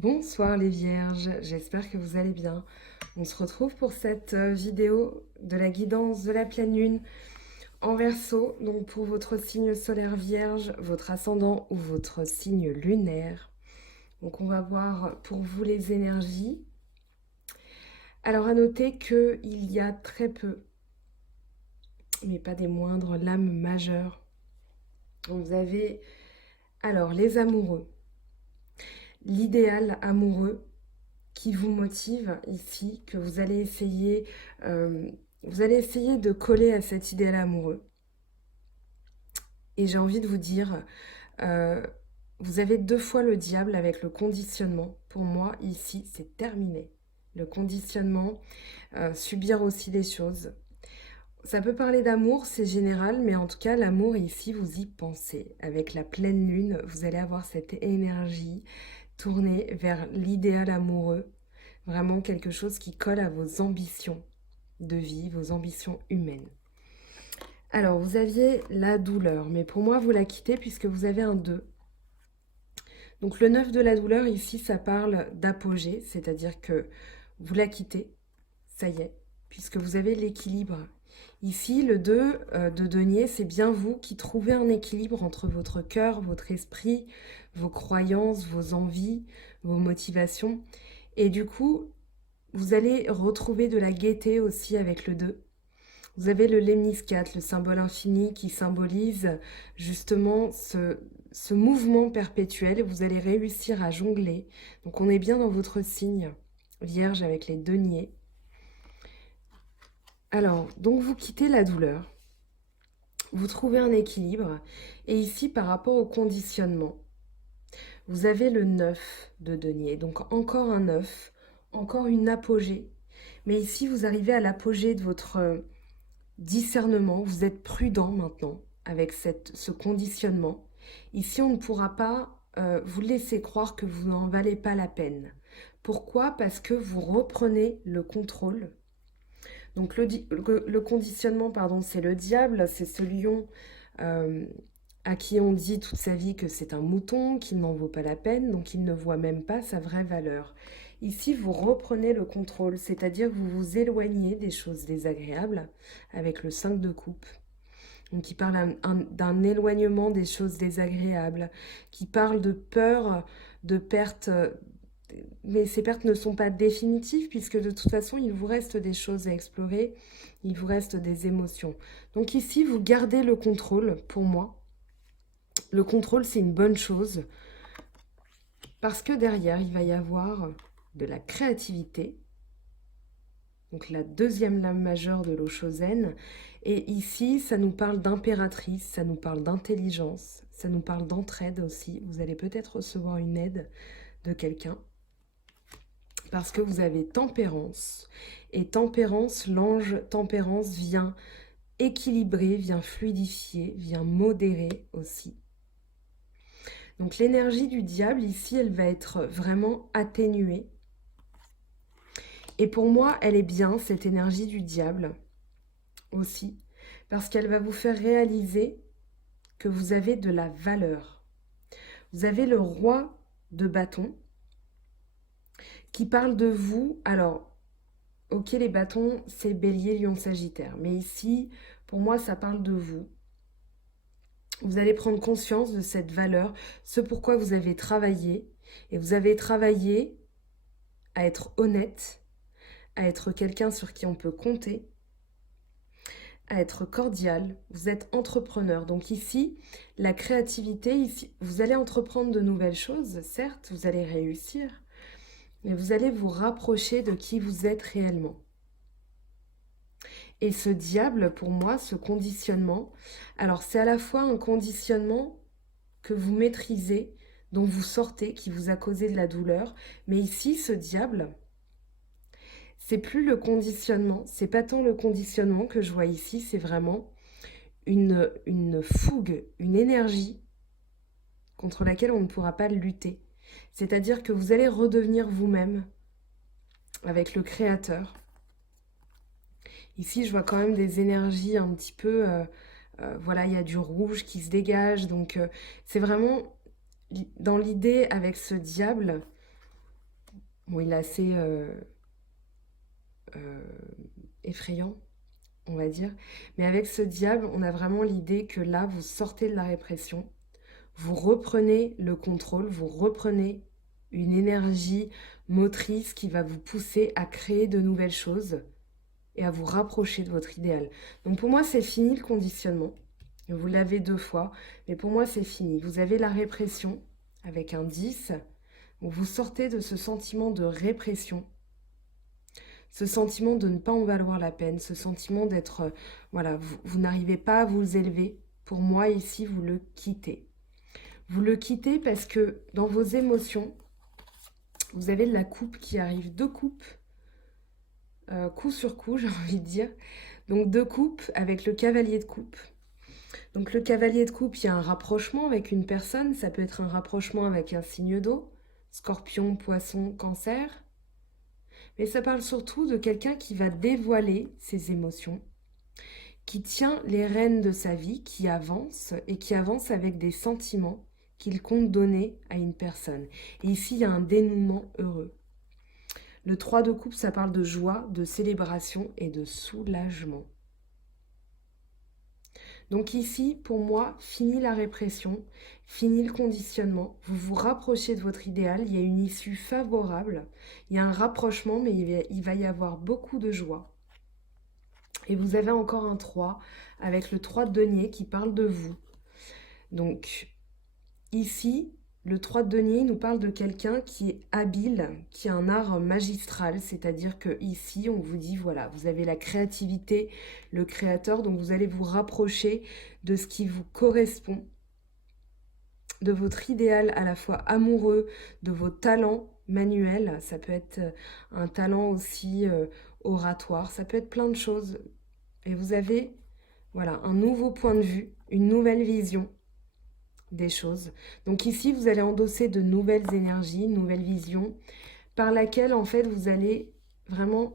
Bonsoir les vierges, j'espère que vous allez bien. On se retrouve pour cette vidéo de la guidance de la pleine lune en Verseau, donc pour votre signe solaire vierge, votre ascendant ou votre signe lunaire. Donc on va voir pour vous les énergies. Alors à noter qu'il y a très peu, mais pas des moindres, lames majeures. Vous avez alors les amoureux, l'idéal amoureux qui vous motive ici, que euh, vous allez essayer de coller à cet idéal amoureux. Et j'ai envie de vous dire, euh, vous avez deux fois le diable avec le conditionnement. Pour moi, ici, c'est terminé. Le conditionnement, subir aussi des choses. Ça peut parler d'amour, c'est général, mais en tout cas, l'amour, ici, vous y pensez. Avec la pleine lune, vous allez avoir cette énergie tournée vers l'idéal amoureux. Vraiment quelque chose qui colle à vos ambitions de vie, vos ambitions humaines. Alors, vous aviez la douleur, mais pour moi, vous la quittez puisque vous avez un 2. Donc, le 9 de la douleur, ici, ça parle d'apogée, c'est-à-dire que vous la quittez, ça y est, puisque vous avez l'équilibre. Ici, le 2 de denier, c'est bien vous qui trouvez un équilibre entre votre cœur, votre esprit, vos croyances, vos envies, vos motivations. Et du coup, vous allez retrouver de la gaieté aussi avec le 2. Vous avez le lemniscate, le symbole infini qui symbolise justement ce mouvement perpétuel. Vous allez réussir à jongler. Donc on est bien dans votre signe vierge avec les deniers. Alors, donc vous quittez la douleur. Vous trouvez un équilibre. Et ici, par rapport au conditionnement, vous avez le 9 de denier. Donc encore un 9, encore une apogée. Mais ici, vous arrivez à l'apogée de votre discernement, vous êtes prudent maintenant avec ce conditionnement. Ici, on ne pourra pas vous laisser croire que vous n'en valez pas la peine. Pourquoi? Parce que vous reprenez le contrôle. Donc le conditionnement, pardon, c'est le diable, c'est ce lion euh, à qui on dit toute sa vie que c'est un mouton, qu'il n'en vaut pas la peine, donc il ne voit même pas sa vraie valeur. Ici, vous reprenez le contrôle, c'est-à-dire que vous vous éloignez des choses désagréables avec le 5 de coupe. Donc qui parle d'un éloignement des choses désagréables, qui parle de peur, de perte, mais ces pertes ne sont pas définitives puisque de toute façon il vous reste des choses à explorer, il vous reste des émotions. Donc ici vous gardez le contrôle pour moi. Le contrôle c'est une bonne chose parce que derrière il va y avoir de la créativité. Donc la deuxième lame majeure de l'eau Chosen. Et ici, ça nous parle d'impératrice, ça nous parle d'intelligence, ça nous parle d'entraide aussi. Vous allez peut-être recevoir une aide de quelqu'un. Parce que vous avez tempérance. Et tempérance, l'ange tempérance vient équilibrer, vient fluidifier, vient modérer aussi. Donc l'énergie du diable ici, elle va être vraiment atténuée. Et pour moi, elle est bien, cette énergie du diable aussi, parce qu'elle va vous faire réaliser que vous avez de la valeur. Vous avez le roi de bâton qui parle de vous. Alors, ok, les bâtons, c'est bélier, lion, sagittaire. Mais ici, pour moi, ça parle de vous. Vous allez prendre conscience de cette valeur, ce pourquoi vous avez travaillé. Et vous avez travaillé à être honnête, à être quelqu'un sur qui on peut compter, à être cordial. Vous êtes entrepreneur. Donc ici, la créativité, ici, vous allez entreprendre de nouvelles choses, certes, vous allez réussir, mais vous allez vous rapprocher de qui vous êtes réellement. Et ce diable, pour moi, ce conditionnement, alors c'est à la fois un conditionnement que vous maîtrisez, dont vous sortez, qui vous a causé de la douleur, mais ici, ce diable, c'est plus le conditionnement, c'est pas tant le conditionnement que je vois ici, c'est vraiment une fougue, une énergie contre laquelle on ne pourra pas lutter. C'est-à-dire que vous allez redevenir vous-même avec le Créateur. Ici, je vois quand même des énergies un petit peu... voilà, il y a du rouge qui se dégage. Donc, c'est vraiment dans l'idée avec ce diable, Bon, il est assez euh, effrayant, on va dire. Mais avec ce diable, on a vraiment l'idée que là, vous sortez de la répression, vous reprenez le contrôle, vous reprenez une énergie motrice qui va vous pousser à créer de nouvelles choses et à vous rapprocher de votre idéal. Donc pour moi, c'est fini le conditionnement. Vous l'avez 2 fois, mais pour moi, c'est fini. Vous avez la répression avec un 10, où vous sortez de ce sentiment de répression, ce sentiment de ne pas en valoir la peine, ce sentiment d'être, voilà, vous n'arrivez pas à vous élever. Pour moi, ici, vous le quittez. Vous le quittez parce que dans vos émotions, vous avez de la coupe qui arrive, 2 coupes, coup sur coup, j'ai envie de dire. Donc 2 coupes avec le cavalier de coupe. Donc le cavalier de coupe, il y a un rapprochement avec une personne, ça peut être un rapprochement avec un signe d'eau, scorpion, poisson, cancer. Mais ça parle surtout de quelqu'un qui va dévoiler ses émotions, qui tient les rênes de sa vie, qui avance et qui avance avec des sentiments qu'il compte donner à une personne. Et ici, il y a un dénouement heureux. Le 3 de coupe, ça parle de joie, de célébration et de soulagement. Donc ici, pour moi, fini la répression, fini le conditionnement, vous vous rapprochez de votre idéal, il y a une issue favorable, il y a un rapprochement, mais il va y avoir beaucoup de joie. Et vous avez encore un 3 avec le 3 de denier qui parle de vous. Donc ici, le 3 de denier nous parle de quelqu'un qui est habile, qui a un art magistral, c'est-à-dire que ici, on vous dit, voilà, vous avez la créativité, le créateur, donc vous allez vous rapprocher de ce qui vous correspond, de votre idéal à la fois amoureux, de vos talents manuels, ça peut être un talent aussi oratoire, ça peut être plein de choses. Et vous avez, voilà, un nouveau point de vue, une nouvelle vision des choses. Donc ici, vous allez endosser de nouvelles énergies, une nouvelle vision, par laquelle, en fait, vous allez vraiment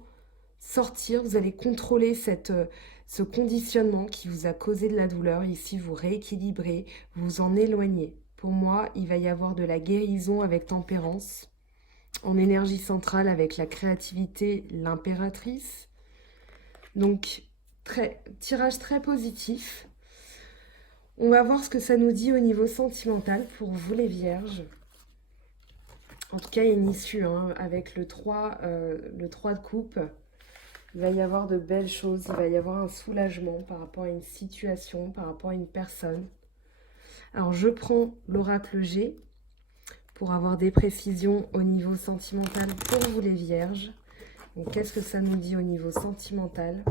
sortir, vous allez contrôler ce conditionnement qui vous a causé de la douleur. Ici, vous rééquilibrez, vous en éloignez. Pour moi, il va y avoir de la guérison avec tempérance, en énergie centrale avec la créativité, l'impératrice. Donc, tirage très positif. On va voir ce que ça nous dit au niveau sentimental pour vous les vierges. En tout cas, il y a une issue avec le 3 de coupe. Il va y avoir de belles choses, il va y avoir un soulagement par rapport à une situation, par rapport à une personne. Alors, je prends l'oracle G pour avoir des précisions au niveau sentimental pour vous les vierges. Donc, qu'est-ce que ça nous dit au niveau sentimental?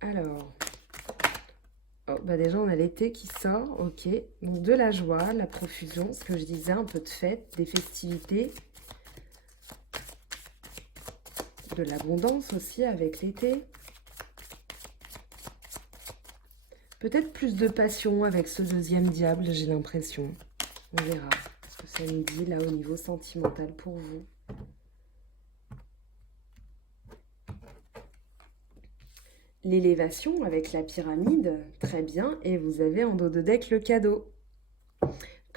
Alors, déjà on a l'été qui sort, ok. Donc de la joie, la profusion, ce que je disais, un peu de fête, des festivités. De l'abondance aussi avec l'été. Peut-être plus de passion avec ce 2e diable, j'ai l'impression. On verra ce que ça nous dit là au niveau sentimental pour vous. L'élévation avec la pyramide, très bien. Et vous avez en dos de deck le cadeau.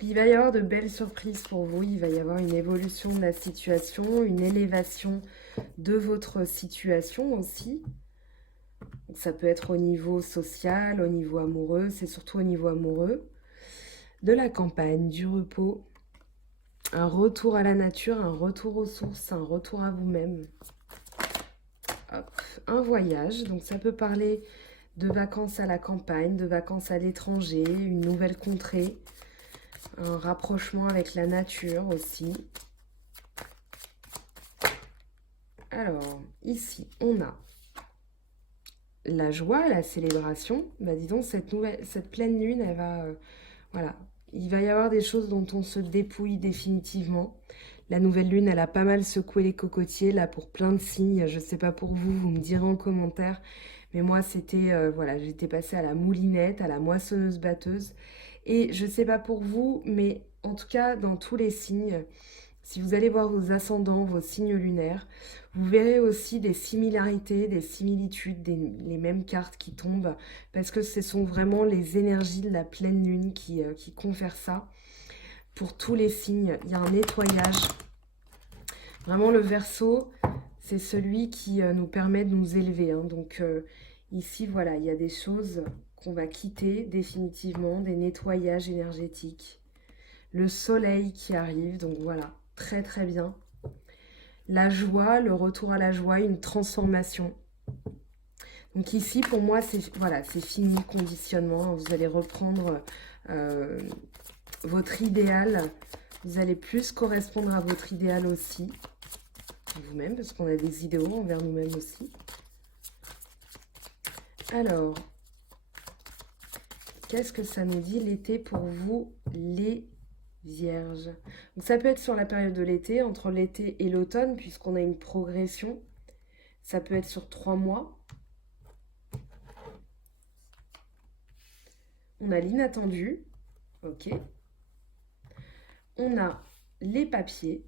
Il va y avoir de belles surprises pour vous. Il va y avoir une évolution de la situation, une élévation de votre situation aussi. Donc ça peut être au niveau social, au niveau amoureux, c'est surtout au niveau amoureux. De la campagne, du repos, un retour à la nature, un retour aux sources, un retour à vous-même. Un voyage, donc ça peut parler de vacances à la campagne, de vacances à l'étranger, une nouvelle contrée, un rapprochement avec la nature aussi. Alors, ici, on a la joie, la célébration. Dis donc, cette pleine lune, elle va... voilà, il va y avoir des choses dont on se dépouille définitivement. La nouvelle lune, elle a pas mal secoué les cocotiers, là, pour plein de signes. Je sais pas pour vous, vous me direz en commentaire. Mais moi, c'était... voilà, j'étais passée à la moulinette, à la moissonneuse-batteuse. Et je sais pas pour vous, mais en tout cas, dans tous les signes, si vous allez voir vos ascendants, vos signes lunaires, vous verrez aussi des similarités, des similitudes, les mêmes cartes qui tombent, parce que ce sont vraiment les énergies de la pleine lune qui confèrent ça. Pour tous les signes, il y a un nettoyage Vraiment, le Verseau, c'est celui qui nous permet de nous élever, hein. Donc ici, voilà, il y a des choses qu'on va quitter définitivement, des nettoyages énergétiques. Le soleil qui arrive, donc voilà, très très bien. La joie, le retour à la joie, une transformation. Donc ici, pour moi, c'est voilà, c'est fini le conditionnement. Vous allez reprendre euh, votre idéal. Vous allez plus correspondre à votre idéal aussi, vous-même, parce qu'on a des idéaux envers nous-mêmes aussi. Alors, qu'est-ce que ça nous dit l'été pour vous, les Vierges? Donc ça peut être sur la période de l'été, entre l'été et l'automne, puisqu'on a une progression. Ça peut être sur 3 mois. On a l'inattendu. Ok. On a les papiers.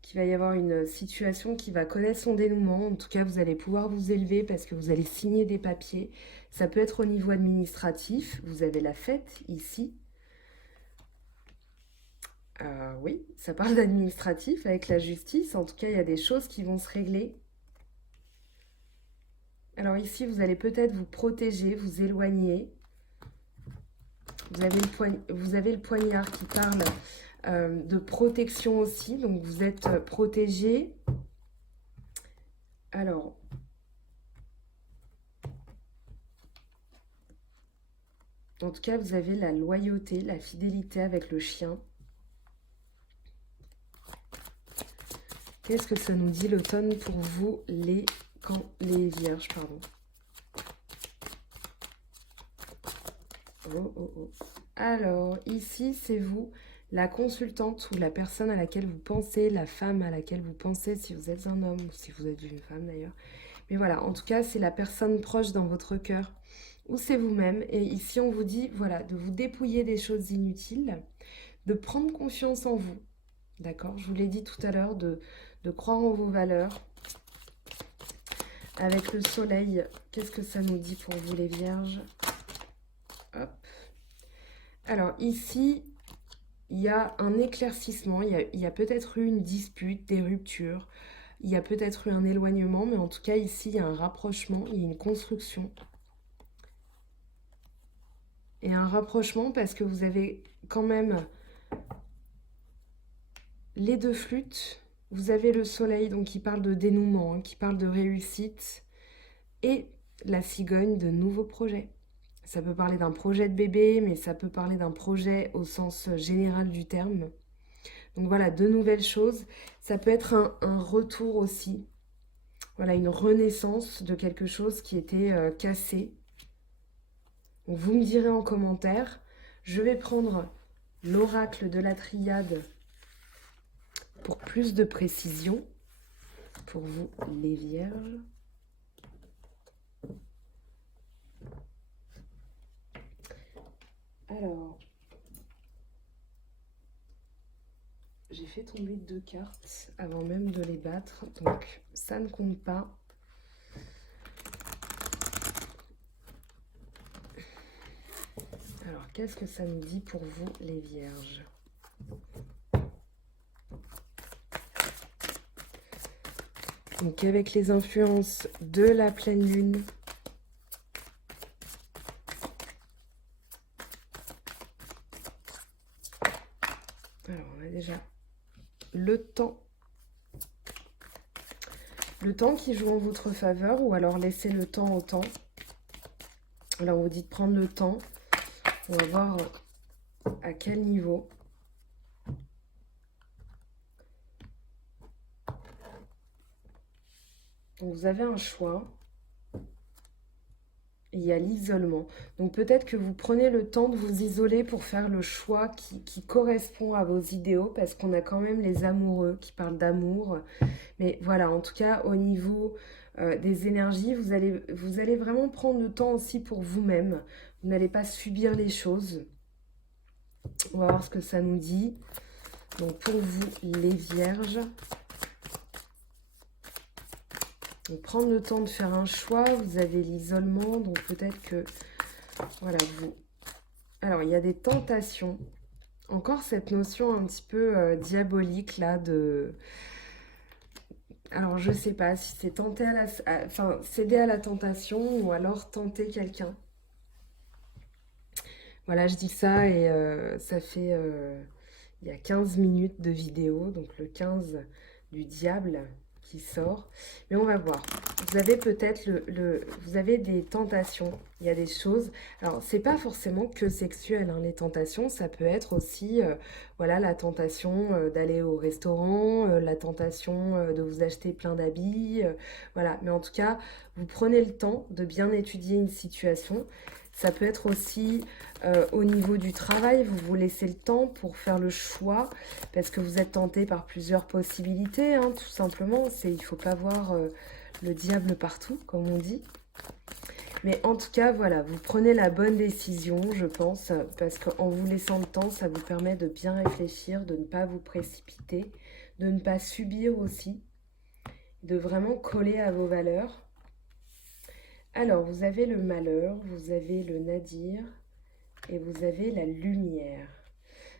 Qu'il va y avoir une situation qui va connaître son dénouement. En tout cas, vous allez pouvoir vous élever parce que vous allez signer des papiers. Ça peut être au niveau administratif. Vous avez la fête ici. Oui, ça parle d'administratif avec la justice. En tout cas, il y a des choses qui vont se régler. Alors ici, vous allez peut-être vous protéger, vous éloigner. Vous avez le poignard qui parle de protection aussi. Donc vous êtes protégé. Alors, en tout cas, vous avez la loyauté, la fidélité avec le chien. Qu'est-ce que ça nous dit l'automne pour vous, les vierges, pardon. Oh, oh, oh. Alors, ici, c'est vous, la consultante ou la personne à laquelle vous pensez, la femme à laquelle vous pensez, si vous êtes un homme ou si vous êtes une femme d'ailleurs. Mais voilà, en tout cas, c'est la personne proche dans votre cœur ou c'est vous-même. Et ici, on vous dit, voilà, de vous dépouiller des choses inutiles, de prendre confiance en vous. D'accord? Je vous l'ai dit tout à l'heure, de croire en vos valeurs. Avec le soleil, qu'est-ce que ça nous dit pour vous les vierges? Hop. Alors ici, il y a un éclaircissement, il y a peut-être eu une dispute, des ruptures, il y a peut-être eu un éloignement, mais en tout cas ici, il y a un rapprochement, il y a une construction. Et un rapprochement parce que vous avez quand même les deux flûtes. Vous avez le soleil, donc qui parle de dénouement, hein, qui parle de réussite, et la cigogne de nouveaux projets. Ça peut parler d'un projet de bébé, mais ça peut parler d'un projet au sens général du terme. Donc voilà, de nouvelles choses. Ça peut être un retour aussi. Voilà, une renaissance de quelque chose qui était cassé. Donc vous me direz en commentaire. Je vais prendre l'oracle de la triade pour plus de précision. Pour vous, les vierges. Alors, j'ai fait tomber 2 cartes avant même de les battre, donc ça ne compte pas. Alors, qu'est-ce que ça nous dit pour vous, les vierges? Donc, avec les influences de la pleine lune, alors on a déjà le temps qui joue en votre faveur, ou alors laissez le temps au temps. Alors, on vous dit de prendre le temps. On va voir à quel niveau. Donc, vous avez un choix. Il y a l'isolement. Donc peut-être que vous prenez le temps de vous isoler pour faire le choix qui correspond à vos idéaux, parce qu'on a quand même les amoureux qui parlent d'amour. Mais voilà, en tout cas, au niveau des énergies, vous allez vraiment prendre le temps aussi pour vous-même. Vous n'allez pas subir les choses. On va voir ce que ça nous dit. Donc pour vous, les vierges. Donc, prendre le temps de faire un choix, vous avez l'isolement, donc peut-être que, voilà, vous... Alors, il y a des tentations. Encore cette notion un petit peu diabolique, là, de... Alors, je sais pas si c'est enfin, céder à la tentation ou alors tenter quelqu'un. Voilà, je dis ça et ça fait il y a 15 minutes de vidéo, donc le 15 du diable qui sort. Mais on va voir. Vous avez peut-être vous avez des tentations. Il y a des choses. Alors, c'est pas forcément que sexuel, hein, les tentations. Ça peut être aussi, voilà, la tentation d'aller au restaurant, la tentation de vous acheter plein d'habits, voilà. Mais en tout cas, vous prenez le temps de bien étudier une situation. Ça peut être aussi au niveau du travail, vous vous laissez le temps pour faire le choix parce que vous êtes tenté par plusieurs possibilités, hein, tout simplement. Il ne faut pas voir le diable partout, comme on dit. Mais en tout cas, voilà, vous prenez la bonne décision, je pense, parce qu'en vous laissant le temps, ça vous permet de bien réfléchir, de ne pas vous précipiter, de ne pas subir aussi, de vraiment coller à vos valeurs. Alors, vous avez le malheur, vous avez le nadir et vous avez la lumière.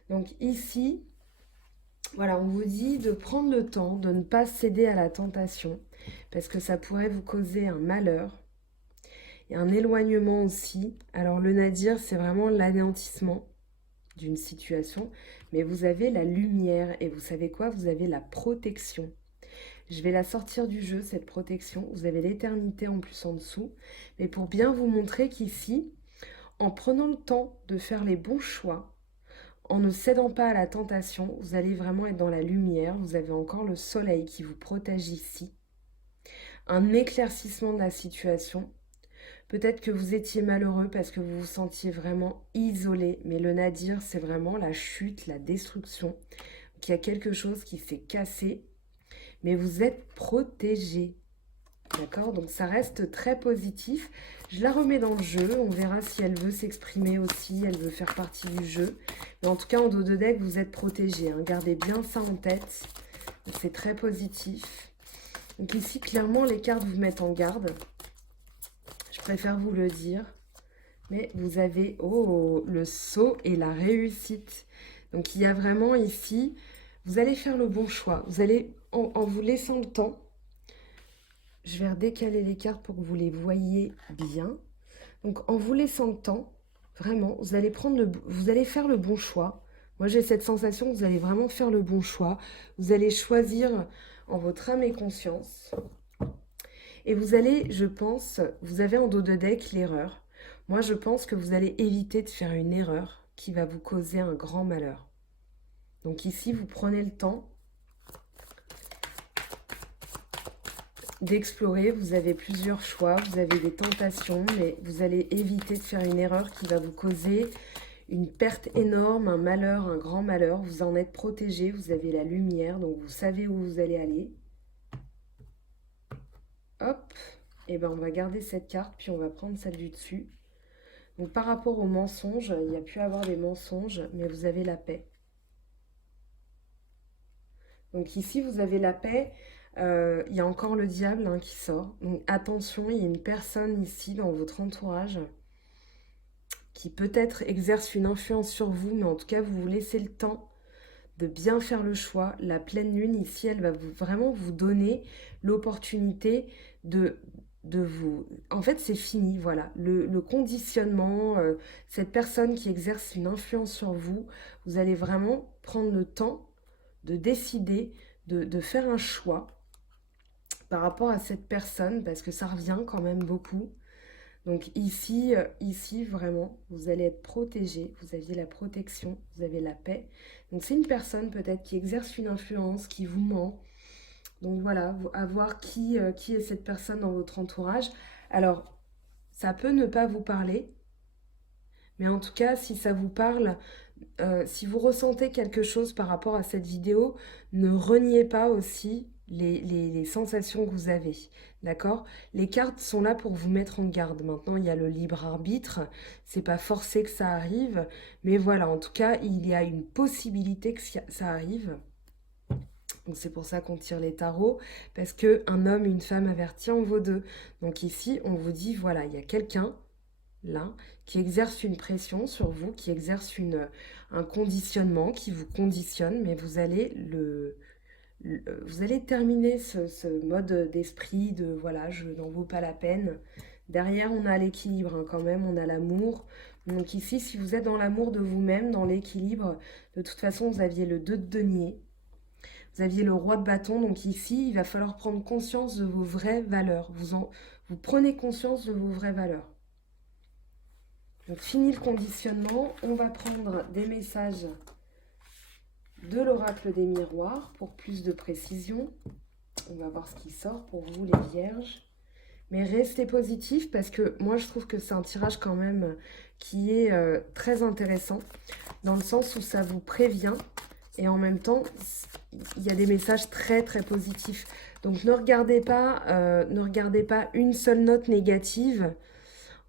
Donc ici, voilà, on vous dit de prendre le temps, de ne pas céder à la tentation, parce que ça pourrait vous causer un malheur et un éloignement aussi. Alors le nadir, c'est vraiment l'anéantissement d'une situation, mais vous avez la lumière et vous savez quoi? Vous avez la protection. Je vais la sortir du jeu, cette protection. Vous avez l'éternité en plus en dessous. Mais pour bien vous montrer qu'ici, en prenant le temps de faire les bons choix, en ne cédant pas à la tentation, vous allez vraiment être dans la lumière. Vous avez encore le soleil qui vous protège ici. Un éclaircissement de la situation. Peut-être que vous étiez malheureux parce que vous vous sentiez vraiment isolé. Mais le nadir, c'est vraiment la chute, la destruction. Qu'il y a quelque chose qui s'est cassé. Mais vous êtes protégé. D'accord? Donc ça reste très positif. Je la remets dans le jeu. On verra si elle veut s'exprimer aussi. Elle veut faire partie du jeu. Mais en tout cas, en dos de deck, vous êtes protégé, hein. Gardez bien ça en tête. C'est très positif. Donc ici, clairement, les cartes vous mettent en garde. Je préfère vous le dire. Mais vous avez, oh, le saut et la réussite. Donc il y a vraiment ici, vous allez faire le bon choix. Vous allez, en vous laissant le temps, je vais redécaler les cartes pour que vous les voyez bien. Donc en vous laissant le temps, vraiment, vous allez faire le bon choix. Moi j'ai cette sensation que vous allez vraiment faire le bon choix. Vous allez choisir en votre âme et conscience. Et vous allez, je pense, vous avez en dos de deck l'erreur. Moi je pense que vous allez éviter de faire une erreur qui va vous causer un grand malheur. Donc ici vous prenez le temps d'explorer, vous avez plusieurs choix, vous avez des tentations, mais vous allez éviter de faire une erreur qui va vous causer une perte énorme, un malheur, un grand malheur. Vous en êtes protégé, vous avez la lumière, donc vous savez où vous allez aller. Hop, et ben on va garder cette carte, puis on va prendre celle du dessus. Donc par rapport aux mensonges, il y a pu avoir des mensonges, mais vous avez la paix. Donc ici, vous avez la paix. Il y a encore le diable, hein, qui sort. Donc attention, il y a une personne ici dans votre entourage qui peut-être exerce une influence sur vous, mais en tout cas, vous vous laissez le temps de bien faire le choix. La pleine lune ici, elle va vraiment vous donner l'opportunité de vous... En fait, c'est fini, voilà. Le conditionnement, cette personne qui exerce une influence sur vous, vous allez vraiment prendre le temps de décider, de faire un choix par rapport à cette personne, parce que ça revient quand même beaucoup. Donc ici vraiment, vous allez être protégé, vous aviez la protection, vous avez la paix. Donc c'est une personne peut-être qui exerce une influence, qui vous ment. Donc voilà, à voir qui est cette personne dans votre entourage. Alors, ça peut ne pas vous parler, mais en tout cas, si ça vous parle, si vous ressentez quelque chose par rapport à cette vidéo, ne reniez pas aussi les sensations que vous avez. D'accord? Les cartes sont là pour vous mettre en garde. Maintenant, il y a le libre arbitre. C'est pas forcé que ça arrive. Mais voilà, en tout cas, il y a une possibilité que ça arrive. Donc c'est pour ça qu'on tire les tarots. Parce qu'un homme, une femme avertie en vaut deux. Donc ici, on vous dit, voilà, il y a quelqu'un là, qui exerce une pression sur vous, qui exerce un conditionnement, qui vous conditionne, mais vous allez vous allez terminer ce mode d'esprit de voilà, je n'en vaux pas la peine. Derrière, on a l'équilibre hein, quand même, on a l'amour. Donc ici, si vous êtes dans l'amour de vous-même, dans l'équilibre, de toute façon, vous aviez le 2 de denier, vous aviez le roi de bâton. Donc ici, il va falloir prendre conscience de vos vraies valeurs. Vous prenez conscience de vos vraies valeurs. Donc fini le conditionnement, on va prendre des messages de l'oracle des miroirs pour plus de précision. On va voir ce qui sort pour vous les vierges. Mais restez positif parce que moi je trouve que c'est un tirage quand même qui est très intéressant dans le sens où ça vous prévient et en même temps il y a des messages très très positifs. Donc ne regardez pas une seule note négative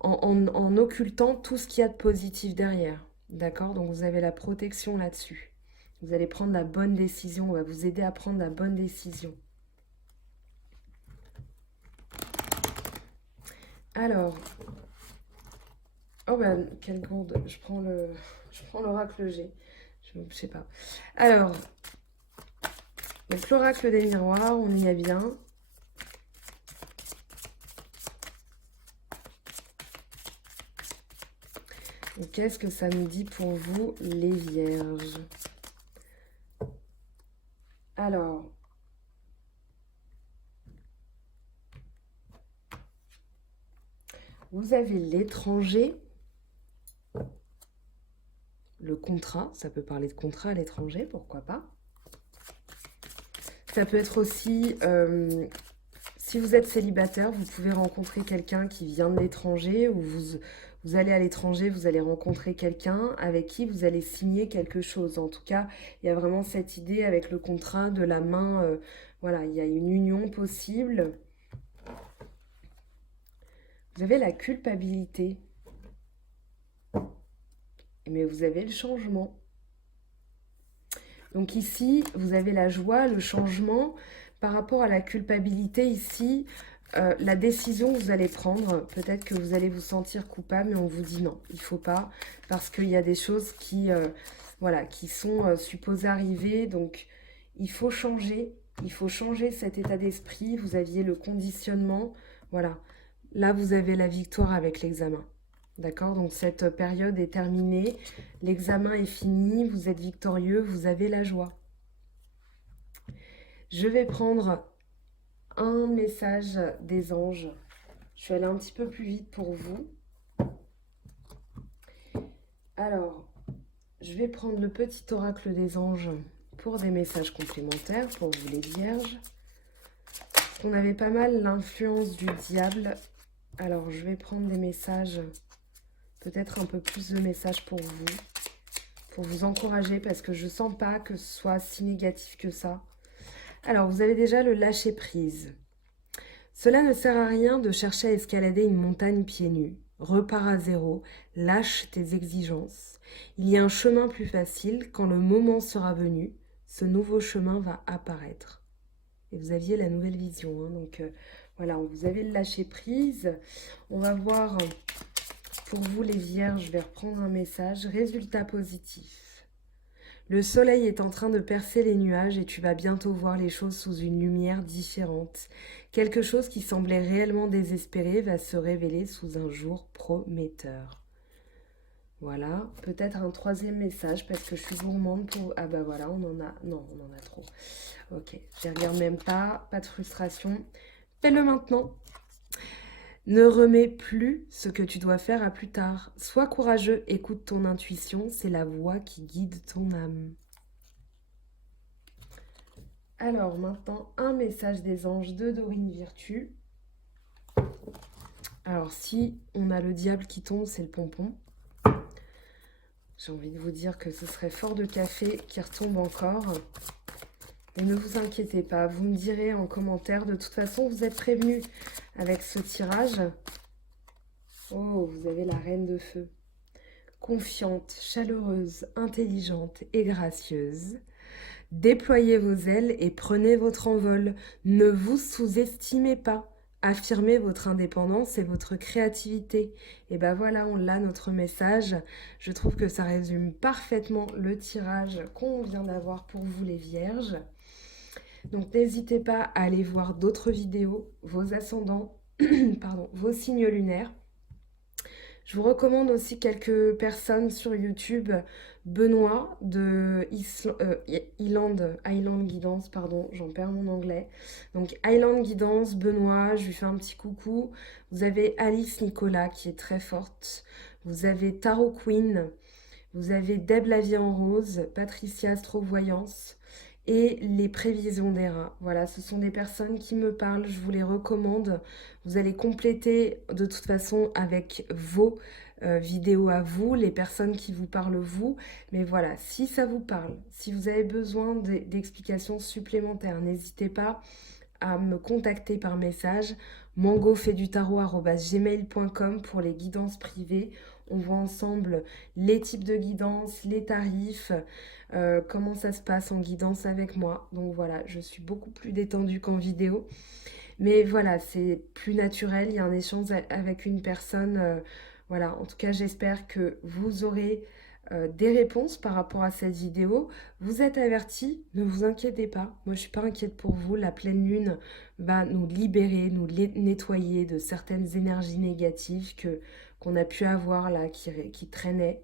en occultant tout ce qu'il y a de positif derrière. D'accord? Donc vous avez la protection là-dessus. Vous allez prendre la bonne décision, on va vous aider à prendre la bonne décision. Alors, oh ben, quelle gourde, je prends l'oracle G, je sais pas. Alors, donc l'oracle des miroirs, on y est bien. Et qu'est-ce que ça nous dit pour vous, les vierges? Alors, vous avez l'étranger, le contrat, ça peut parler de contrat à l'étranger, pourquoi pas. Ça peut être aussi, si vous êtes célibataire, vous pouvez rencontrer quelqu'un qui vient de l'étranger ou vous allez à l'étranger, vous allez rencontrer quelqu'un avec qui vous allez signer quelque chose. En tout cas, il y a vraiment cette idée avec le contrat de la main. Voilà, il y a une union possible. Vous avez la culpabilité. Mais vous avez le changement. Donc ici, vous avez la joie, le changement. Par rapport à la culpabilité, ici, la décision que vous allez prendre, peut-être que vous allez vous sentir coupable, mais on vous dit non, il ne faut pas, parce qu'il y a des choses qui, voilà, qui sont supposées arriver. Donc, il faut changer cet état d'esprit. Vous aviez le conditionnement. Voilà, là, vous avez la victoire avec l'examen. D'accord? Donc cette période est terminée, l'examen est fini, vous êtes victorieux, vous avez la joie. Je vais prendre un message des anges. Je suis allée un petit peu plus vite pour vous. Alors, je vais prendre le petit oracle des anges pour des messages complémentaires pour vous les vierges. On avait pas mal l'influence du diable. Alors, je vais prendre des messages, peut-être un peu plus de messages pour vous encourager parce que je sens pas que ce soit si négatif que ça. Alors, vous avez déjà le lâcher prise. Cela ne sert à rien de chercher à escalader une montagne pieds nus. Repars à zéro, lâche tes exigences. Il y a un chemin plus facile, quand le moment sera venu, ce nouveau chemin va apparaître. Et vous aviez la nouvelle vision, hein, donc voilà, vous avez le lâcher prise. On va voir, pour vous les vierges, je vais reprendre un message. Résultat positif. Le soleil est en train de percer les nuages et tu vas bientôt voir les choses sous une lumière différente. Quelque chose qui semblait réellement désespéré va se révéler sous un jour prometteur. Voilà, peut-être un troisième message parce que je suis gourmande pour... Ah bah voilà, on en a... Non, on en a trop. Ok, je ne regarde même pas, pas de frustration. Fais-le maintenant. Ne remets plus ce que tu dois faire à plus tard. Sois courageux, écoute ton intuition, c'est la voix qui guide ton âme. Alors maintenant, un message des anges de Dorine Virtue. Alors si on a le diable qui tombe, c'est le pompon. J'ai envie de vous dire que ce serait fort de café qui retombe encore. Mais ne vous inquiétez pas, vous me direz en commentaire. De toute façon, vous êtes prévenus avec ce tirage. Oh, vous avez la reine de feu. Confiante, chaleureuse, intelligente et gracieuse. Déployez vos ailes et prenez votre envol. Ne vous sous-estimez pas. Affirmez votre indépendance et votre créativité. Et ben voilà, on l'a notre message. Je trouve que ça résume parfaitement le tirage qu'on vient d'avoir pour vous les vierges. Donc n'hésitez pas à aller voir d'autres vidéos, vos ascendants, pardon, vos signes lunaires. Je vous recommande aussi quelques personnes sur YouTube. Benoît de Island Guidance, pardon, j'en perds mon anglais. Donc Island Guidance, Benoît, je lui fais un petit coucou. Vous avez Alice Nicolas qui est très forte. Vous avez Tarot Queen. Vous avez Deb la vie en rose, Patricia Astrovoyance et les prévisions des rats. Voilà, ce sont des personnes qui me parlent, je vous les recommande. Vous allez compléter de toute façon avec vos vidéos à vous, les personnes qui vous parlent vous. Mais voilà, si ça vous parle, si vous avez besoin d'explications supplémentaires, n'hésitez pas à me contacter par message mangofaidutarot@gmail.com pour les guidances privées. On voit ensemble les types de guidance, les tarifs, comment ça se passe en guidance avec moi. Donc voilà, je suis beaucoup plus détendue qu'en vidéo. Mais voilà, c'est plus naturel, il y a un échange avec une personne. Voilà, en tout cas, j'espère que vous aurez des réponses par rapport à cette vidéo. Vous êtes avertis, ne vous inquiétez pas. Moi, je ne suis pas inquiète pour vous. La pleine lune va nous libérer, nous nettoyer de certaines énergies négatives qu'on a pu avoir là, qui traînaient.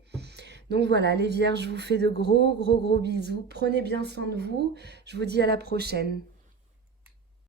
Donc voilà, les vierges, je vous fais de gros bisous. Prenez bien soin de vous. Je vous dis à la prochaine.